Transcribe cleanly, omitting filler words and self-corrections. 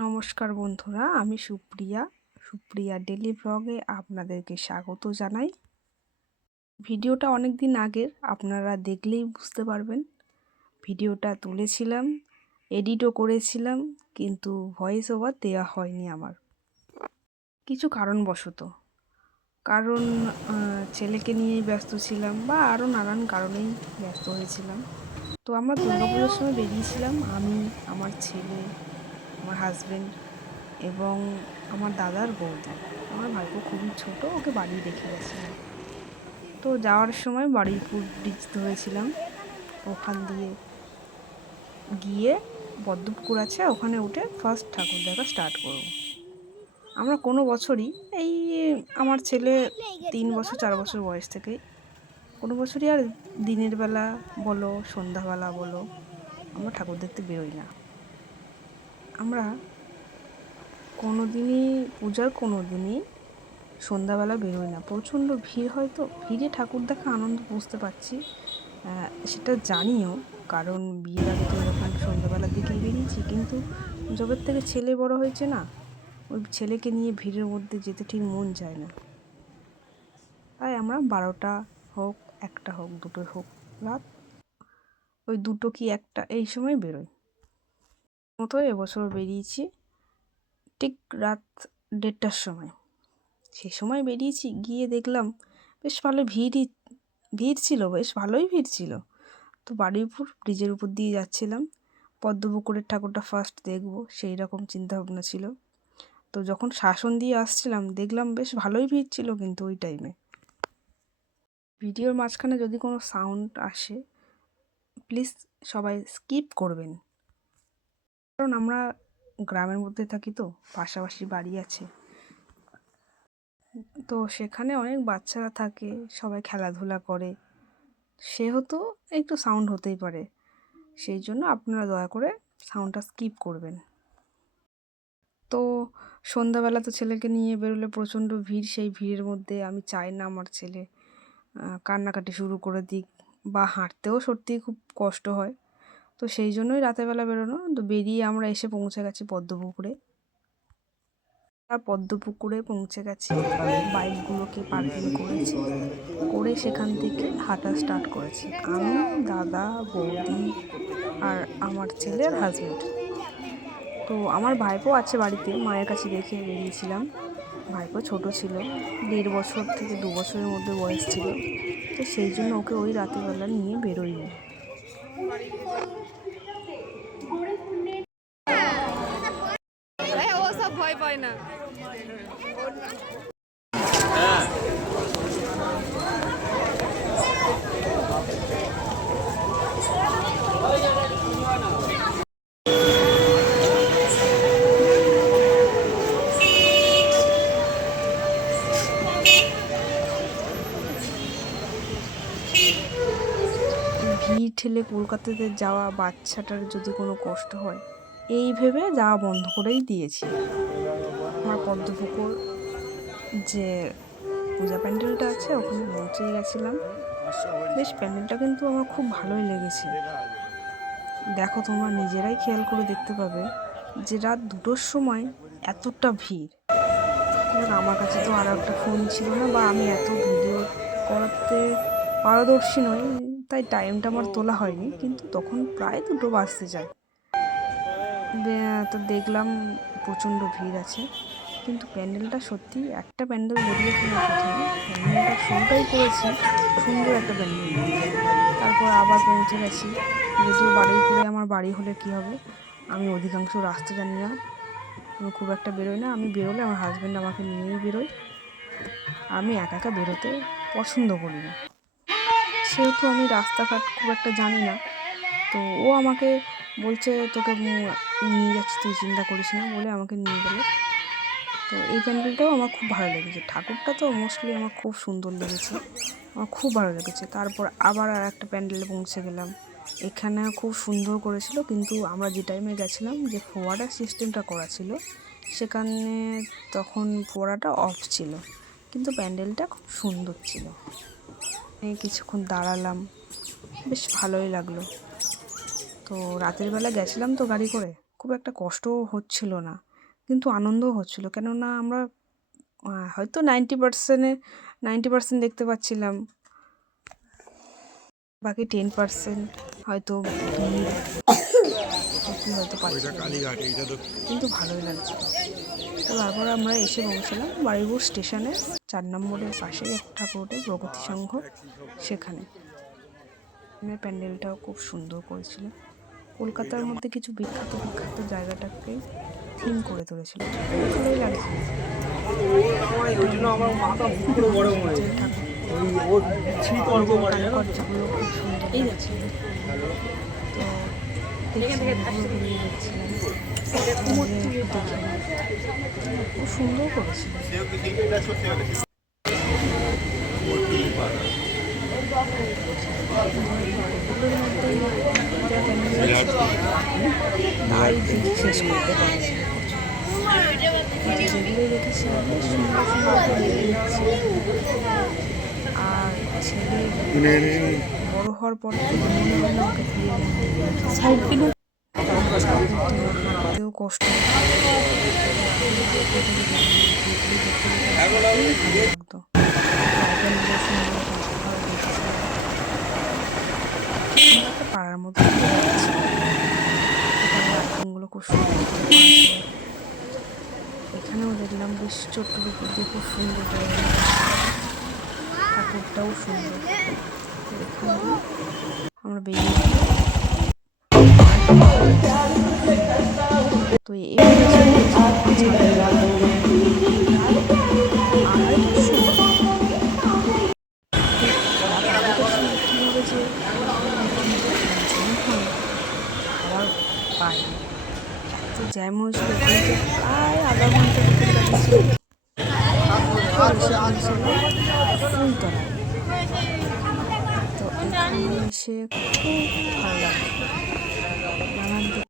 নমস্কার বন্ধুরা, আমি সুপ্রিয়া ডেলি ব্লগে আপনাদেরকে স্বাগত জানাই। ভিডিওটা অনেক দিন আগের, আপনারা দেখলেই বুঝতে পারবেন। ভিডিওটা তুলেছিলাম, এডিটও করেছিলাম, কিন্তু ভয়েস ওভার দেওয়া হয়নি আমার কিছু কারণবশত। কারণ ছেলেকে নিয়েই ব্যস্ত ছিলাম বা আরও নানান কারণেই ব্যস্ত হয়েছিলাম। তো আমরা দুর্গাপুজোর সময় বেরিয়েছিলাম, আমি, আমার ছেলে, আমার হাজবেন্ড এবং আমার দাদার বৌদি। আমার ভাইপো খুবই ছোট, ওকে বাড়ি রেখে গেছিলাম। তো যাওয়ার সময় বারুইপুর ব্রিজ ধরেছিলাম, ওখান দিয়ে গিয়ে পদ্মপুকুর আছে, ওখানে উঠে ফার্স্ট ঠাকুর দেখা স্টার্ট করব। আমরা কোনো বছরই এই আমার ছেলে 3 বছর 4 বছর বয়স থেকেই কোনো বছরই আর দিনের বেলা বলো সন্ধ্যাবেলা বলো আমরা ঠাকুর দেখতে বেরোই না। আমরা পূজার কোনো দিনই সন্ধ্যাবেলা বেরোই না, প্রচণ্ড ভিড় হয়। তো ভিড়ে ঠাকুর দেখা আনন্দ বুঝতে পারছি, সেটা জানিও। কারণ বিয়ের আগে তো এরকম সন্ধ্যাবেলার দিকেই বেরিয়েছি, কিন্তু যবের থেকে ছেলে বড় হয়েছে না, ওই ছেলেকে নিয়ে ভিড়ের মধ্যে যেতে ঠিক মন চায় না। তাই আমরা 12টা হোক, 1টা হোক, 2টো হোক, রাত ওই 2টো কি 1টা এই সময় বেরোই। মতো এবছর বেরিয়েছি ঠিক রাত 1:30টার সময়। সে সময় বেরিয়েছি, গিয়ে দেখলাম বেশ ভালো ভিড় ছিল, বেশ ভালোই ভিড় ছিল। তো বারুইপুর ব্রিজের উপর দিয়ে যাচ্ছিলাম, পদ্মপুকুরের ঠাকুরটা ফার্স্ট দেখব সেই রকম চিন্তাভাবনা ছিল। তো যখন শাসন দিয়ে আসছিলাম দেখলাম বেশ ভালোই ভিড় ছিল, কিন্তু ওই টাইমে ভিডিওর মাঝখানে যদি কোনো সাউন্ড আসে প্লিজ সবাই স্কিপ করবেন। কারণ আমরা গ্রামের মধ্যে থাকি, তো পাশাপাশি বাড়ি আছে, তো সেখানে অনেক বাচ্চারা থাকে, সবাই খেলাধুলা করে, সেহেতু একটু সাউন্ড হতেই পারে। সেই জন্য আপনারা দয়া করে সাউন্ডটা স্কিপ করবেন। তো সন্ধ্যাবেলা তো ছেলেকে নিয়ে বেরোলে প্রচণ্ড ভিড়, সেই ভিড়ের মধ্যে আমি চাই না আমার ছেলে কান্নাকাটি শুরু করে দিক, বা হাঁটতেও সত্যিই খুব কষ্ট হয়। তো সেই জন্যই রাতেরবেলা বেরোনো। তো বেরিয়ে আমরা এসে পৌঁছে গেছি পদ্মপুকুরে। আর পদ্মপুকুরে পৌঁছে গেছি, বাইকগুলোকে পার্কিং করেছি, করে সেখান থেকে হাঁটা স্টার্ট করেছি আমি, দাদা, বৌদি আর আমার ছেলে আর হাজব্যান্ড। তো আমার ভাইপো আছে বাড়িতে, মায়ের কাছে রেখে বেরিয়েছিলাম। ভাইপো ছোট ছিল, 1.5 বছর থেকে 2 বছরের মধ্যে বয়স ছিল, তো সেই জন্য ওকে ওই রাতেরবেলা নিয়ে বেরোইনি। ও সব ভয় পায় না। ভিড় ঠেলে কলকাতাতে যাওয়া বাচ্চাটার যদি কোনো কষ্ট হয়, এই ভেবে যাওয়া বন্ধ করেই দিয়েছি। আমার পদ্মপুকুর যে পূজা প্যান্ডেলটা আছে ওখানে পৌঁছেই গেছিলাম। বেশ প্যান্ডেলটা কিন্তু আমার খুব ভালোই লেগেছে। দেখো, তোমরা নিজেরাই খেয়াল করে দেখতে পাবে যে রাত 2টোর সময় এতটা ভিড়। আমার কাছে তো আর একটা ফোন ছিল না, বা আমি এত ভিডিও করাতে পারদর্শী নই, তাই টাইমটা আমার তোলা হয়নি, কিন্তু তখন প্রায় 2টো বাজতে যায়। তো দেখলাম প্রচণ্ড ভিড় আছে, কিন্তু প্যান্ডেলটা সত্যি একটা প্যান্ডেল বেরিয়েছিল প্রথমে, প্যান্ডেলটা শুরুটাই করেছি সুন্দর একটা প্যান্ডেল দিয়ে। তারপর আবার পৌঁছে গেছি, যদিও বারুইপুরে আমার বাড়ি হলে কী হবে, আমি অধিকাংশ রাস্তা জানি না, আমি খুব একটা বেরোই না। আমি বেরোলে আমার হাজব্যান্ড আমাকে নিয়েই বেরোয়, আমি একা একা বেরোতে পছন্দ করি না, সেহেতু আমি রাস্তাঘাট খুব একটা জানি না। তো ও আমাকে বলছে, তোকে নিয়ে যাচ্ছি, তুই চিন্তা করিস না, বলে আমাকে নিয়ে গেলো। তো এই প্যান্ডেলটাও আমার খুব ভালো লেগেছে, ঠাকুরটা তো মোস্টলি আমার খুব সুন্দর লেগেছে, আমার খুব ভালো লেগেছে। তারপর আবার আর একটা প্যান্ডেলে পৌঁছে গেলাম, এখানে খুব সুন্দর করেছিল, কিন্তু আমরা যে টাইমে গেছিলাম যে ফোয়ারা সিস্টেমটা করা ছিল সেখানে তখন ফোয়ারাটা অফ ছিল, কিন্তু প্যান্ডেলটা খুব সুন্দর ছিল। কিছুক্ষণ দাঁড়ালাম, বেশ ভালোই লাগলো। তো রাতের বেলা গেছিলাম তো গাড়ি করে, খুব একটা কষ্টও হচ্ছিল না, কিন্তু আনন্দও হচ্ছিল, কেননা আমরা হয়তো 90% দেখতে পাচ্ছিলাম, বাকি 10% হয়তো ভিড় হয়তো পাচ্ছিলাম, কিন্তু ভালোই লাগছিল। তো তারপর আমরা এসে পৌঁছলাম বারুইপুর স্টেশনে, 4 নম্বরের পাশেই একটা ঠাকুর ওঠে প্রগতি সংঘ, সেখানে প্যান্ডেলটাও খুব সুন্দর করেছিল। কলকাতার মধ্যে কিছু বিখ্যাত জায়গাটাকে থিম করে তুলেছিল, ভালোই লাগছিল। কারুকার্যগুলো খুব সুন্দর লাগছিল। তো খুব সুন্দর করেছিল। শেষ করতে পারছি যেগুলো দেখেছিলাম আর ছেলে বড় হওয়ার পর হাঁটতেও কষ্ট লাগতো। পাড়ার মধ্যে আইটেমগুলো খুব সুন্দর, এখানেও দেখলাম বেশ ছোট্টর উপর দিয়ে খুব সুন্দর ঠাকুরটাও সুন্দর। আমরা বেরিয়ে তো পাই তো জ্যাম হয়েছিল, প্রায় আধা ঘন্টা ফুলতলায়। তো এখানে এসে খুব ভালো লাগে।